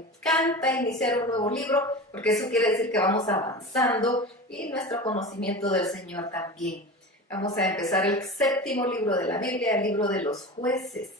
encanta iniciar un nuevo libro porque eso quiere decir que vamos avanzando y nuestro conocimiento del Señor también. Vamos a empezar el 7º libro de la Biblia, el libro de los jueces.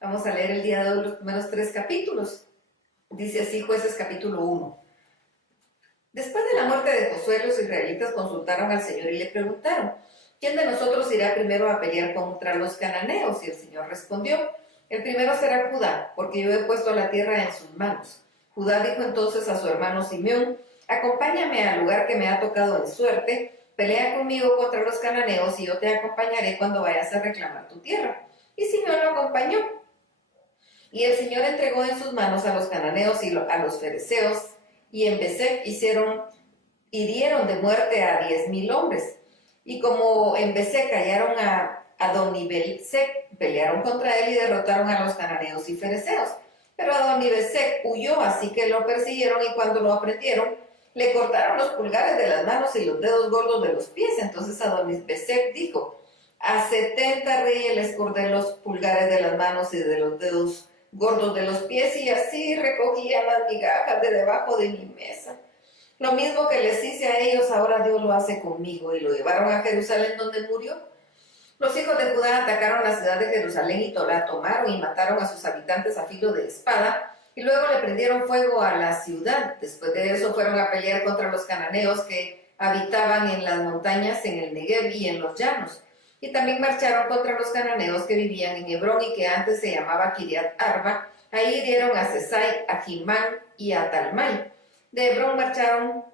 Vamos a leer el día de hoy los primeros 3 capítulos. Dice así Jueces capítulo 1. Después de la muerte de Josué, los israelitas consultaron al Señor y le preguntaron: ¿quién de nosotros irá primero a pelear contra los cananeos? Y el Señor respondió: el primero será Judá, porque yo he puesto la tierra en sus manos. Judá dijo entonces a su hermano Simeón: acompáñame al lugar que me ha tocado en suerte, pelea conmigo contra los cananeos y yo te acompañaré cuando vayas a reclamar tu tierra. Y Simeón lo acompañó. Y el Señor entregó en sus manos a los cananeos y a los fereceos, y en Besek hirieron de muerte a 10,000 hombres. Y como en Besek hallaron a Adonibesec, pelearon contra él y derrotaron a los cananeos y fereceos. Pero Adonibesec huyó, así que lo persiguieron, y cuando lo aprendieron, le cortaron los pulgares de las manos y los dedos gordos de los pies. Entonces Adonibesec dijo: a 70 reyes les corté los pulgares de las manos y de los dedos gordos de los pies, y así recogían las migajas de debajo de mi mesa. Lo mismo que les hice a ellos, ahora Dios lo hace conmigo. Y lo llevaron a Jerusalén, donde murió. Los hijos de Judá atacaron la ciudad de Jerusalén y la tomaron y mataron a sus habitantes a filo de espada, y luego le prendieron fuego a la ciudad. Después de eso fueron a pelear contra los cananeos que habitaban en las montañas, en el Negev y en los llanos. Y también marcharon contra los cananeos que vivían en Hebrón y que antes se llamaba Kiriat Arba. Ahí hirieron a Sesai, a Jimán y a Talmai. De Hebrón marcharon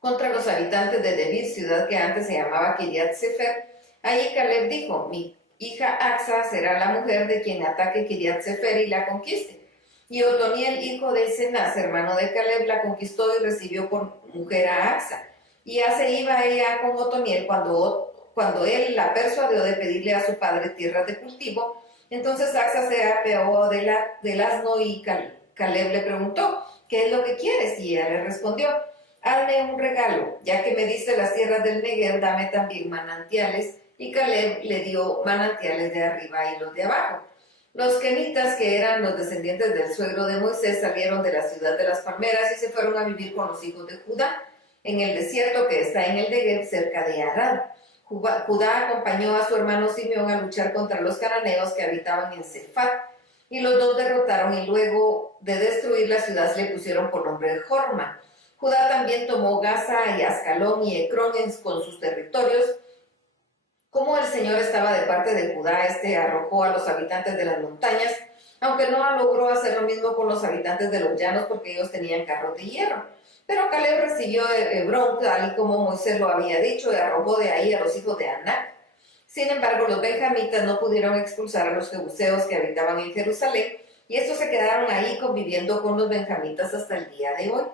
contra los habitantes de Debir, ciudad que antes se llamaba Kiriat Sefer. Allí Caleb dijo: mi hija Axa será la mujer de quien ataque Kiriat Sefer y la conquiste. Y Otoniel, hijo de Cenaz, hermano de Caleb, la conquistó y recibió por mujer a Axa. Y Asa iba ella con Otoniel cuando él la persuadió de pedirle a su padre tierras de cultivo. Entonces Axa se apeó del asno, y Caleb le preguntó: ¿qué es lo que quieres? Y ella le respondió: hazme un regalo, ya que me diste las tierras del Negev, dame también manantiales. Y Caleb le dio manantiales de arriba y los de abajo. Los kenitas, que eran los descendientes del suegro de Moisés, salieron de la ciudad de las palmeras y se fueron a vivir con los hijos de Judá en el desierto que está en el Negev, cerca de Arad. Judá acompañó a su hermano Simeón a luchar contra los cananeos que habitaban en Sefat, y los dos derrotaron, y luego de destruir la ciudad le pusieron por nombre Jorma. Judá también tomó Gaza y Ascalón y Ecrón con sus territorios. Como el Señor estaba de parte de Judá, arrojó a los habitantes de las montañas, aunque no logró hacer lo mismo con los habitantes de los llanos, porque ellos tenían carros de hierro. Pero Caleb recibió Hebrón, tal y como Moisés lo había dicho, y arrojó de ahí a los hijos de Anac. Sin embargo, los benjamitas no pudieron expulsar a los jebuseos que habitaban en Jerusalén, y estos se quedaron ahí conviviendo con los benjamitas hasta el día de hoy.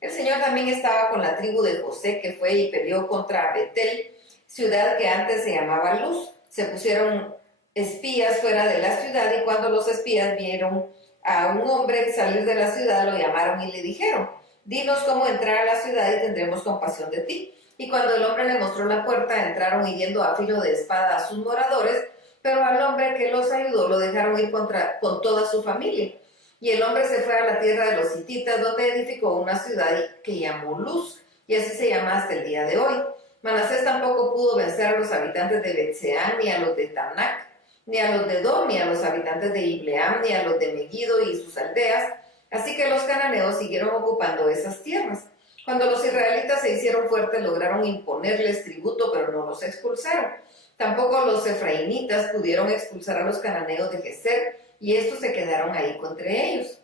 El Señor también estaba con la tribu de José, que fue y peleó contra Betel, ciudad que antes se llamaba Luz. Se pusieron espías fuera de la ciudad, y cuando los espías vieron a un hombre salir de la ciudad, lo llamaron y le dijeron: dinos cómo entrar a la ciudad y tendremos compasión de ti. Y cuando el hombre le mostró la puerta, entraron hiriendo a filo de espada a sus moradores, pero al hombre que los ayudó lo dejaron ir con toda su familia. Y el hombre se fue a la tierra de los hititas, donde edificó una ciudad que llamó Luz, y así se llama hasta el día de hoy. Manasés tampoco pudo vencer a los habitantes de Betseán, ni a los de Tanac, ni a los de Dor, ni a los habitantes de Ibleam, ni a los de Megiddo y sus aldeas. Así que los cananeos siguieron ocupando esas tierras. Cuando los israelitas se hicieron fuertes, lograron imponerles tributo, pero no los expulsaron. Tampoco los efraimitas pudieron expulsar a los cananeos de Geser, y estos se quedaron ahí entre ellos.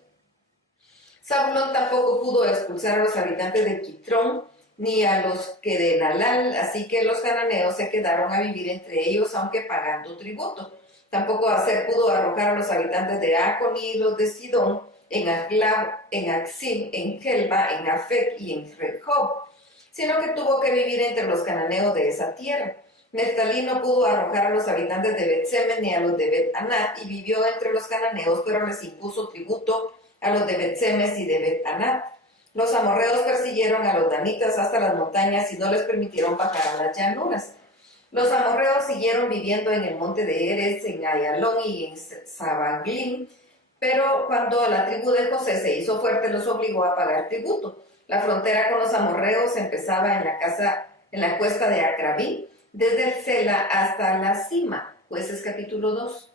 Zabulón tampoco pudo expulsar a los habitantes de Quitrón, ni a los que de Nalal, así que los cananeos se quedaron a vivir entre ellos, aunque pagando tributo. Tampoco Aser pudo arrojar a los habitantes de Aco, ni los de Sidón, en Aglab, en Axim, en Gelba, en Afec y en Rehob, sino que tuvo que vivir entre los cananeos de esa tierra. Neftalí no pudo arrojar a los habitantes de Bet-Semes ni a los de Bet-Anat, y vivió entre los cananeos, pero les impuso tributo a los de Bet-Semes y de Bet-Anat. Los amorreos persiguieron a los danitas hasta las montañas y no les permitieron bajar a las llanuras. Los amorreos siguieron viviendo en el monte de Eres, en Ayalón y en Sabaglim, Pero cuando la tribu de José se hizo fuerte, los obligó a pagar tributo. La frontera con los amorreos empezaba en la cuesta de Acrabí, desde el Sela hasta la cima. Jueces capítulo 2.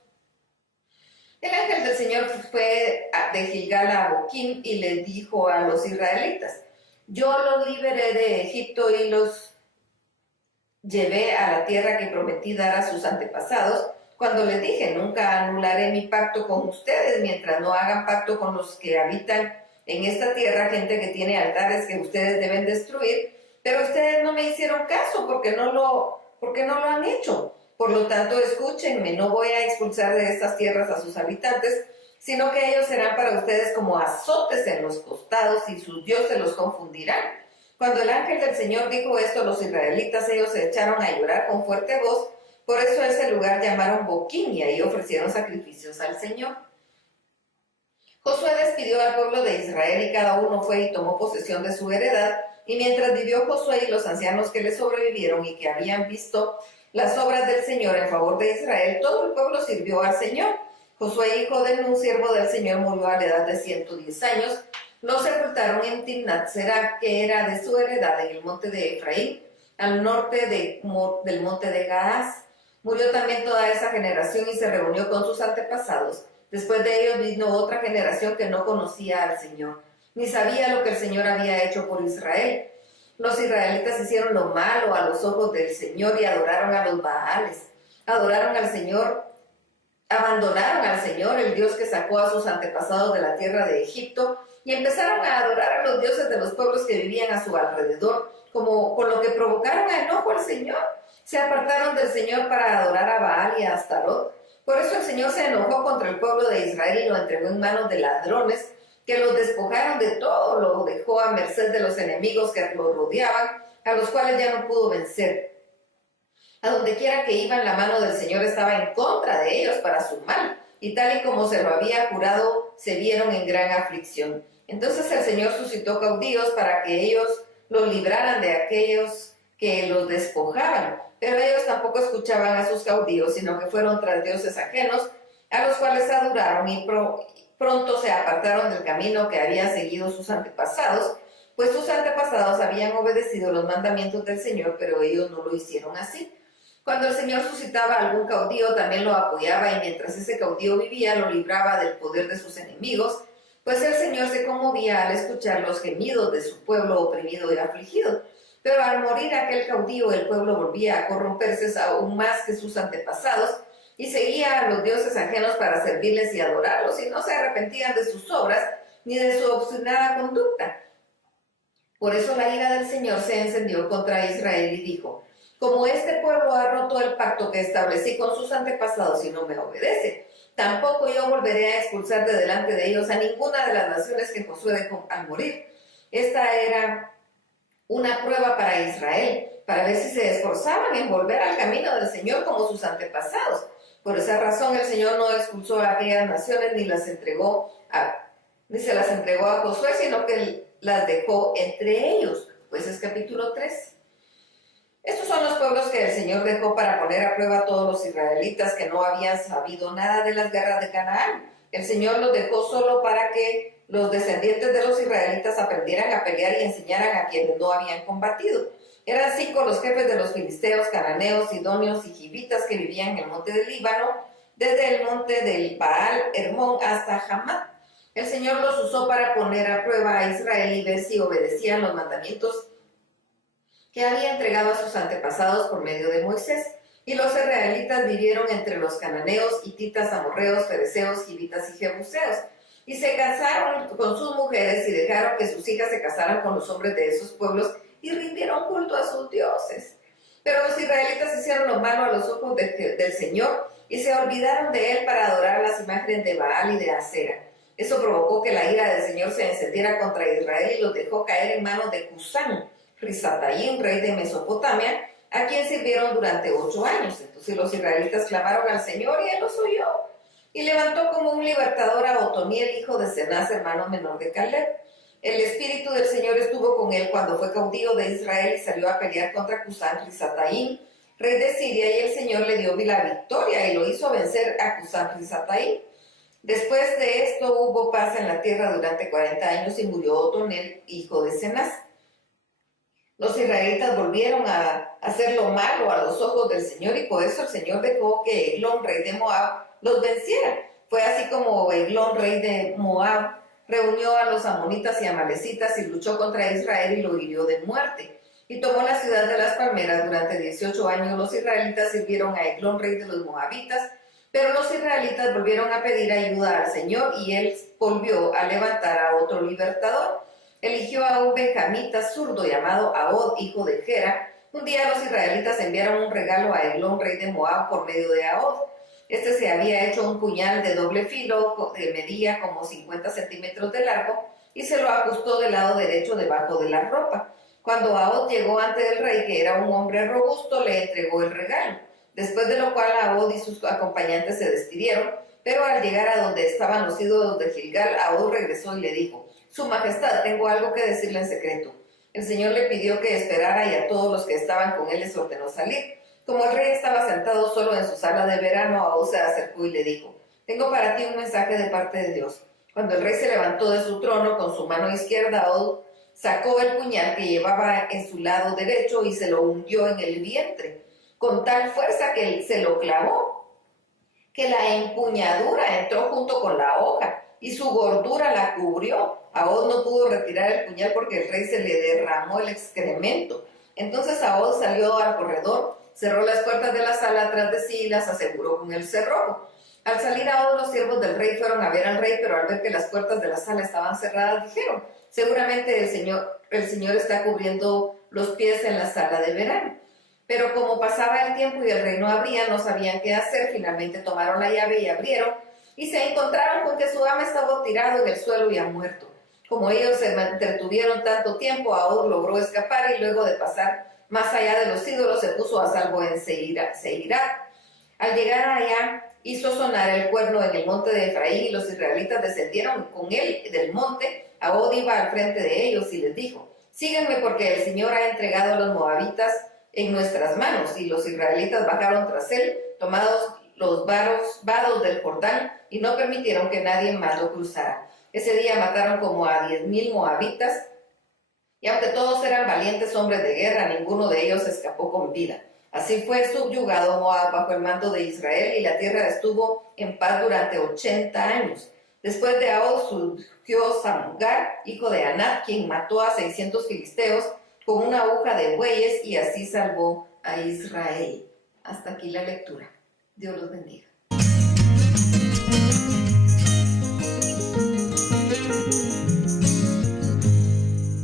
El ángel del Señor fue de Gilgal a Boquim y le dijo a los israelitas: yo los liberé de Egipto y los llevé a la tierra que prometí dar a sus antepasados, cuando les dije: nunca anularé mi pacto con ustedes mientras no hagan pacto con los que habitan en esta tierra, gente que tiene altares que ustedes deben destruir. Pero ustedes no me hicieron caso porque no lo han hecho. Por lo tanto, escúchenme, no voy a expulsar de estas tierras a sus habitantes, sino que ellos serán para ustedes como azotes en los costados y sus dioses los confundirán. Cuando el ángel del Señor dijo esto a los israelitas, ellos se echaron a llorar con fuerte voz. Por eso ese lugar llamaron Boquim y ahí ofrecieron sacrificios al Señor. Josué despidió al pueblo de Israel y cada uno fue y tomó posesión de su heredad. Y mientras vivió Josué y los ancianos que le sobrevivieron y que habían visto las obras del Señor en favor de Israel, todo el pueblo sirvió al Señor. Josué, hijo de Nun, siervo del Señor, murió a la edad de 110 años. Lo sepultaron en Timnat-Serah, que era de su heredad, en el monte de Efraín, al norte del monte de Gaás. Murió también toda esa generación y se reunió con sus antepasados. Después de ellos vino otra generación que no conocía al Señor, ni sabía lo que el Señor había hecho por Israel. Los israelitas hicieron lo malo a los ojos del Señor y adoraron a los Baales. Adoraron al Señor, abandonaron al Señor, el Dios que sacó a sus antepasados de la tierra de Egipto, y empezaron a adorar a los dioses de los pueblos que vivían a su alrededor, con lo que provocaron a enojo al Señor. Se apartaron del Señor para adorar a Baal y a Astarot. Por eso el Señor se enojó contra el pueblo de Israel y lo entregó en manos de ladrones, que los despojaron de todo, lo dejó a merced de los enemigos que lo rodeaban, a los cuales ya no pudo vencer. A donde quiera que iban, la mano del Señor estaba en contra de ellos para su mal, y tal y como se lo había jurado, se vieron en gran aflicción. Entonces el Señor suscitó caudillos para que ellos los libraran de aquellos que los despojaban, pero ellos tampoco escuchaban a sus caudillos, sino que fueron tras dioses ajenos, a los cuales adoraron y pronto se apartaron del camino que habían seguido sus antepasados, pues sus antepasados habían obedecido los mandamientos del Señor, pero ellos no lo hicieron así. Cuando el Señor suscitaba algún caudillo, también lo apoyaba, y mientras ese caudillo vivía, lo libraba del poder de sus enemigos, pues el Señor se conmovía al escuchar los gemidos de su pueblo oprimido y afligido. Pero al morir aquel caudillo, el pueblo volvía a corromperse aún más que sus antepasados, y seguía a los dioses ajenos para servirles y adorarlos, y no se arrepentían de sus obras ni de su obstinada conducta. Por eso la ira del Señor se encendió contra Israel y dijo: como este pueblo ha roto el pacto que establecí con sus antepasados y no me obedece, tampoco yo volveré a expulsar de delante de ellos a ninguna de las naciones que Josué dejó al morir. Esta era una prueba para Israel, para ver si se esforzaban en volver al camino del Señor como sus antepasados. Por esa razón el Señor no expulsó a aquellas naciones ni se las entregó a Josué, sino que las dejó entre ellos. Jueces capítulo 3. Estos son los pueblos que el Señor dejó para poner a prueba a todos los israelitas que no habían sabido nada de las guerras de Canaán. El Señor los dejó solo para que los descendientes de los israelitas aprendieran a pelear y enseñaran a quienes no habían combatido. Eran 5 los jefes de los filisteos, cananeos, sidonios y givitas que vivían en el monte del Líbano, desde el monte del Baal Hermón hasta Hamat. El Señor los usó para poner a prueba a Israel y ver si obedecían los mandamientos que había entregado a sus antepasados por medio de Moisés. Y los israelitas vivieron entre los cananeos, hititas, amorreos, fereceos, givitas y jebuseos. Y se casaron con sus mujeres y dejaron que sus hijas se casaran con los hombres de esos pueblos y rindieron culto a sus dioses. Pero los israelitas hicieron lo malo a los ojos del Señor y se olvidaron de él para adorar las imágenes de Baal y de Acera. Eso provocó que la ira del Señor se encendiera contra Israel y los dejó caer en manos de Cusán Risataim, rey de Mesopotamia, a quien sirvieron durante 8 años. Entonces los israelitas clamaron al Señor y él los oyó. Y levantó como un libertador a Otoniel, hijo de Cenaz, hermano menor de Caleb. El espíritu del Señor estuvo con él cuando fue cautivo de Israel y salió a pelear contra Cusán Risataim, rey de Siria, y el Señor le dio la victoria y lo hizo vencer a Cusán Risataim. Después de esto hubo paz en la tierra durante 40 años y murió Otonel, hijo de Cenaz. Los israelitas volvieron a hacer lo malo a los ojos del Señor y por eso el Señor dejó que Eglón, rey de Moab, los venciera. Fue así como Eglón, rey de Moab, reunió a los amonitas y amalecitas y luchó contra Israel y lo hirió de muerte. Y tomó la ciudad de las palmeras. Durante 18 años los israelitas sirvieron a Eglón, rey de los moabitas, pero los israelitas volvieron a pedir ayuda al Señor y él volvió a levantar a otro libertador. Eligió a un benjamita zurdo llamado Ahod, hijo de Gera. Un día los israelitas enviaron un regalo a Eglón, rey de Moab, por medio de Ahod. Este se había hecho un puñal de doble filo, que medía como 50 centímetros de largo, y se lo ajustó del lado derecho debajo de la ropa. Cuando Ahod llegó ante el rey, que era un hombre robusto, le entregó el regalo. Después de lo cual Ahod y sus acompañantes se despidieron, pero al llegar a donde estaban los ídolos de Gilgal, Ahod regresó y le dijo: Su Majestad, tengo algo que decirle en secreto. El Señor le pidió que esperara y a todos los que estaban con él les ordenó salir. Como el rey estaba sentado solo en su sala de verano, Ahod se acercó y le dijo: Tengo para ti un mensaje de parte de Dios. Cuando el rey se levantó de su trono, con su mano izquierda, Ahod sacó el puñal que llevaba en su lado derecho y se lo hundió en el vientre, con tal fuerza que él se lo clavó, que la empuñadura entró junto con la hoja y su gordura la cubrió. Ahod no pudo retirar el puñal porque el rey se le derramó el excremento. Entonces Ahod salió al corredor, cerró las puertas de la sala tras de sí y las aseguró con el cerrojo. Al salir Ahod, los siervos del rey fueron a ver al rey, pero al ver que las puertas de la sala estaban cerradas, dijeron: Seguramente el Señor está cubriendo los pies en la sala de verano. Pero como pasaba el tiempo y el rey no abría, no sabían qué hacer. Finalmente tomaron la llave y abrieron, y se encontraron con que su ama estaba tirado en el suelo y ha muerto. Como ellos se entretuvieron tanto tiempo, Ahod logró escapar y luego de pasar más allá de los ídolos se puso a salvo en Seirat. Al llegar allá, hizo sonar el cuerno en el monte de Efraín y los israelitas descendieron con él del monte. Ahod iba al frente de ellos y les dijo: Síganme, porque el Señor ha entregado a los moabitas en nuestras manos. Y los israelitas bajaron tras él, tomados los vados del Jordán, y no permitieron que nadie más lo cruzara. Ese día mataron como a 10,000 moabitas, y aunque todos eran valientes hombres de guerra, ninguno de ellos escapó con vida. Así fue subyugado Moab bajo el mando de Israel, y la tierra estuvo en paz durante 80 años. Después de Ahod surgió Samgar, hijo de Anat, quien mató a 600 filisteos con una aguja de bueyes, y así salvó a Israel. Hasta aquí la lectura. Dios los bendiga.